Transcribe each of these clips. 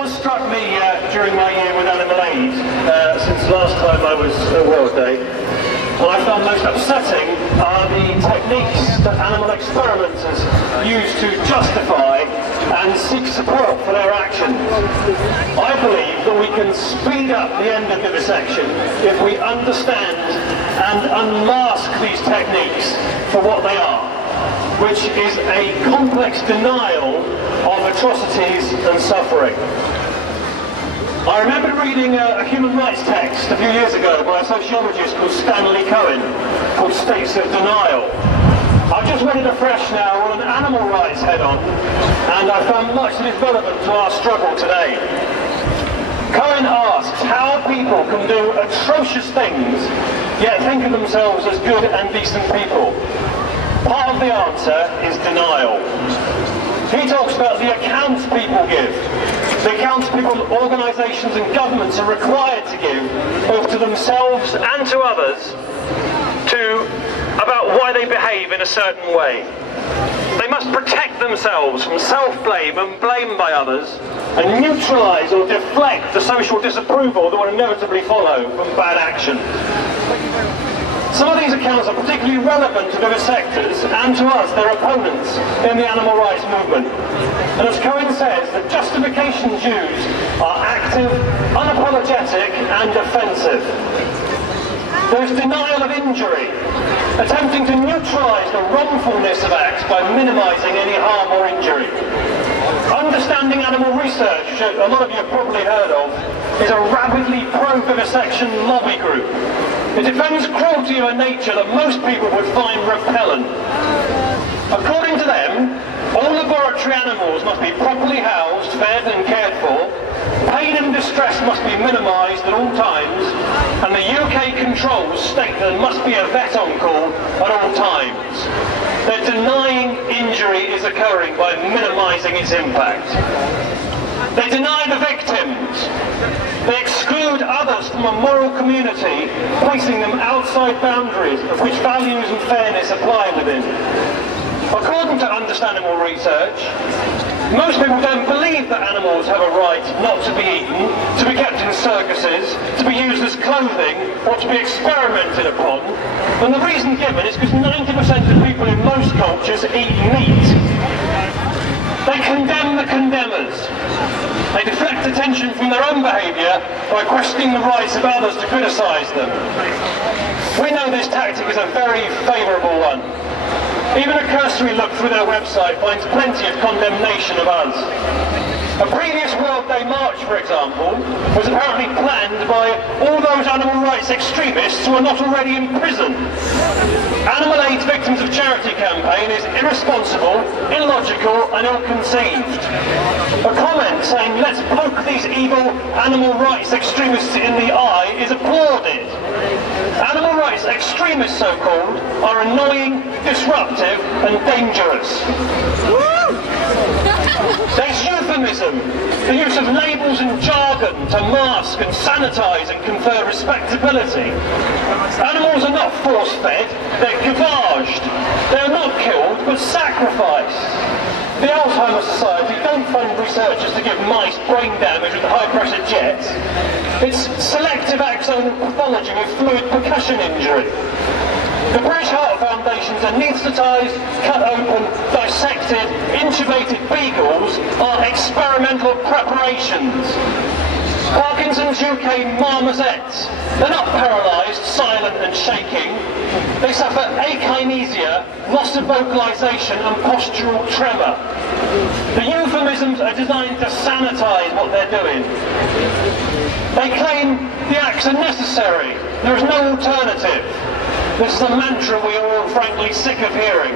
What struck me during my year with Animal Aid, since last time I was at World Day, what I found most upsetting are the techniques that animal experimenters use to justify and seek support for their actions. I believe that we can speed up the end of vivisection if we understand and unmask these techniques for what they are, which is a complex denial of atrocities and suffering. I remember reading a human rights text a few years ago by a sociologist called Stanley Cohen, called States of Denial. I've just read it afresh now on an animal rights head-on, and I found much that is relevant to our struggle today. Cohen asks how people can do atrocious things, yet think of themselves as good and decent people. Part of the answer is denial. He talks about the accounts people give, the accounts people, organisations and governments are required to give, both to themselves and to others, about why they behave in a certain way. They must protect themselves from self-blame and blame by others, and neutralise or deflect the social disapproval that will inevitably follow from bad actions. Some of these accounts are particularly relevant to vivisectors and to us, their opponents, in the animal rights movement. And as Cohen says, the justifications used are active, unapologetic and offensive. There is denial of injury, attempting to neutralise the wrongfulness of acts by minimising any harm or injury. Understanding Animal Research, which a lot of you have probably heard of, is a rabidly pro-vivisection lobby group. It defends cruelty of a nature that most people would find repellent. According to them, all laboratory animals must be properly housed, fed and cared for, pain and distress must be minimised at all times, and the UK controls state there must be a vet on call at all times. They're denying injury is occurring by minimising its impact. They deny the victims. They exclude others from a moral community, placing them outside boundaries of which values and fairness apply within. According to Understandable Research, most people don't believe that animals have a right not to be eaten, to be kept in circuses, to be used as clothing, or to be experimented upon. And the reason given is because 90% of people in most cultures eat meat. They condemn the condemners. They deflect attention from their own behaviour by questioning the rights of others to criticise them. We know this tactic is a very favourable one. Even a cursory look through their website finds plenty of condemnation of us. A previous World Day march, for example, was apparently planned by all those animal rights extremists who are not already in prison. Animal Aid's Victims of Charity campaign is irresponsible, illogical and ill-conceived. A comment saying, "Let's poke these evil animal rights extremists in the eye" is applauded. Animal rights extremists, so-called, are annoying, disruptive and dangerous. There's euphemism, the use of labels and jargon to mask and sanitise and confer respectability. Animals are not force-fed, they're gavaged. They are not killed, but sacrificed. The Alzheimer's Society don't fund researchers to give mice brain damage with high-pressure jets. It's selective axonal pathology with fluid percussion injury. The British Heart Foundation's anaesthetised, cut open, dissected, intubated beagles are experimental preparations. Parkinson's UK marmosettes, they're not paralysed, silent and shaking. They suffer akinesia, loss of vocalisation and postural tremor. The euphemisms are designed to sanitise what they're doing. They claim the acts are necessary, there is no alternative. This is a mantra we are all frankly sick of hearing.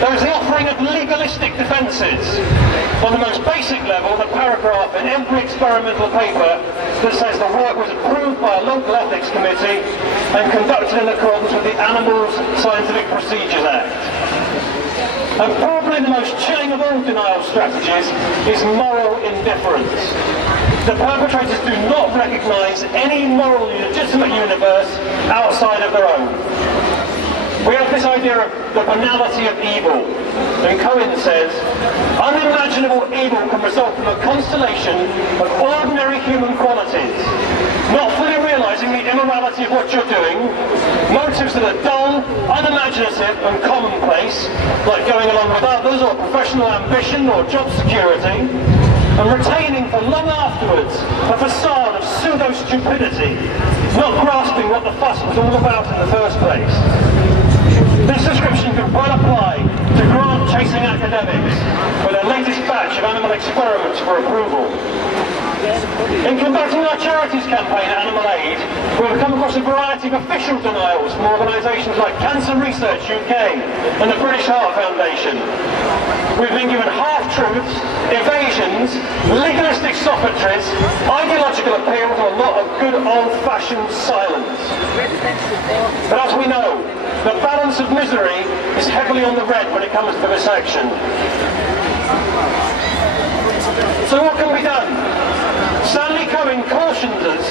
There is the offering of legalistic defences. On the most basic level, the paragraph in every experimental paper that says the work was approved by a local ethics committee and conducted in accordance with the Animals Scientific Procedures Act. And probably the most chilling of all denial strategies is moral indifference. The perpetrators do not recognise any morally legitimate universe outside of their own. We have this idea of the banality of evil. And Cohen says, unimaginable evil can result from a constellation of ordinary human qualities, not fully realising the immorality of what you're doing, motives that are dull, unimaginative and commonplace, like going along with others or professional ambition or job security, and retaining for long afterwards a facade of pseudo-stupidity, not grasping what the fuss was all about in the first place. This description could well apply to grant-chasing academics with their latest batch of animal experiments for approval. In conducting our charities campaign at Animal Aid, we have come across a variety of official denials from organisations like Cancer Research UK and the British Heart Foundation. We've been given half-truths, evasions, legalistic sophistries, ideological appeal to a lot of good old-fashioned silence. But as we know, the balance of misery is heavily on the red when it comes to vivisection. So what can be done? Stanley Cohen cautions us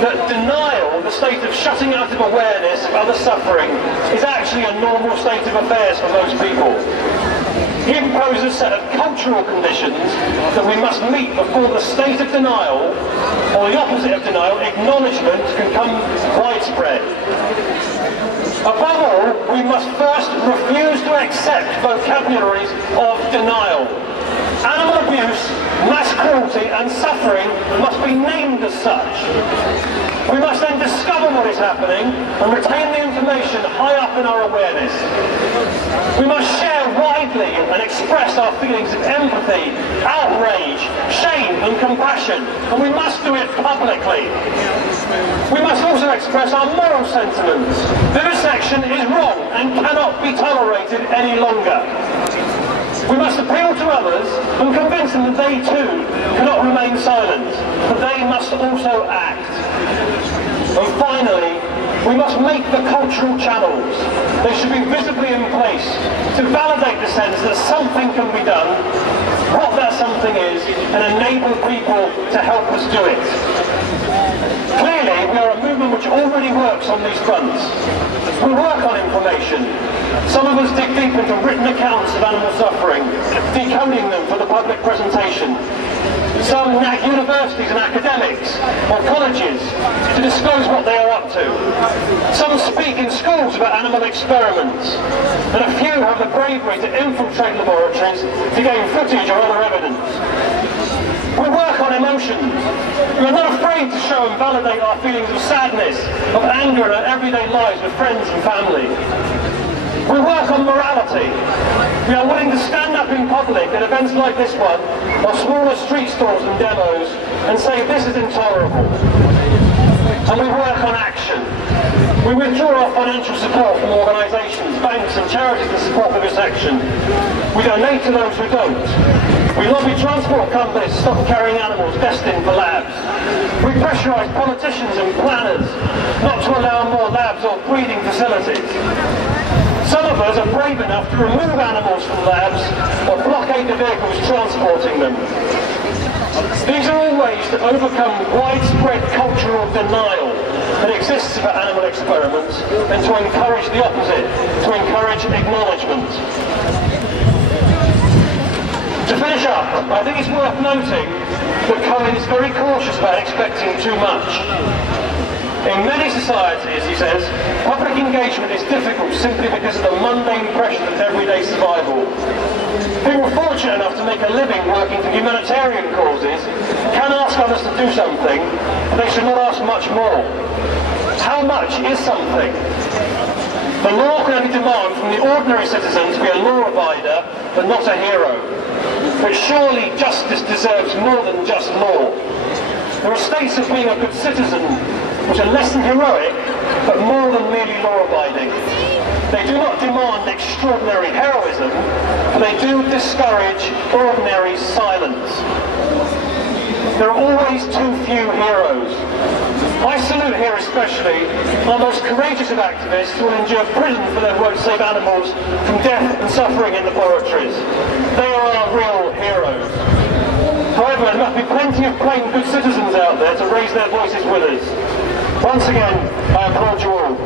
that denial, the state of shutting out of awareness of other suffering, is actually a normal state of affairs for most people. He imposes a set of cultural conditions that we must meet before the state of denial, or the opposite of denial, acknowledgement, can come widespread. Above all, we must first refuse to accept vocabularies of denial. Animal abuse, mass cruelty and suffering must be named as such. We must then discover what is happening and retain the information high up in our awareness. We must share widely and express our feelings of empathy, outrage, shame and compassion, and we must do it publicly. We must also express our moral sentiments. Vivisection is wrong and cannot be tolerated any longer. We must appeal to others and convince them that they too cannot remain silent, but they must also act. And finally, we must make the cultural channels. They should be visibly in place to validate the sense that something can be done, what that something is, and enable people to help us do it. Clearly, we are a movement which already works on these fronts. We work on information. Some of us dig deep into written accounts of animal suffering, decoding them for the public presentation. Some nag universities and academics or colleges to disclose what they are up to. Some speak in schools about animal experiments, and a few have the bravery to infiltrate laboratories to gain footage or other evidence. We work on emotions. We are not afraid to show and validate our feelings of sadness, of anger in our everyday lives with friends and family. We work on morality. We are willing to stand up in public at events like this one, or smaller street stalls and demos, and say this is intolerable. And we work on action. We withdraw our financial support from organisations, banks and charities that support vivisection. We donate to those who don't. We lobby transport companies to stop carrying animals destined for labs. We pressurise politicians and planners not to allow more labs or breeding facilities. Some of us are brave enough to remove animals from labs or blockade the vehicles transporting them. These are all ways to overcome widespread cultural denial that exists about animal experiments and to encourage the opposite, to encourage acknowledgement. To finish up, I think it's worth noting that Cohen is very cautious about expecting too much. In many societies, he says, public engagement is difficult simply because of the mundane pressures of everyday survival. People fortunate enough to make a living working for humanitarian causes can ask others to do something, but they should not ask much more. How much is something? The law can only demand from the ordinary citizen to be a law-abider, but not a hero. But surely justice deserves more than just law. There are states of being a good citizen which are less than heroic, but more than merely law-abiding. They do not demand extraordinary heroism, but they do discourage ordinary silence. There are always too few heroes. I salute here especially our most courageous of activists who will endure prison for their work to save animals from death and suffering in laboratories. They are our real heroes. However, there must be plenty of plain good citizens out there to raise their voices with us. Once again, I applaud you all.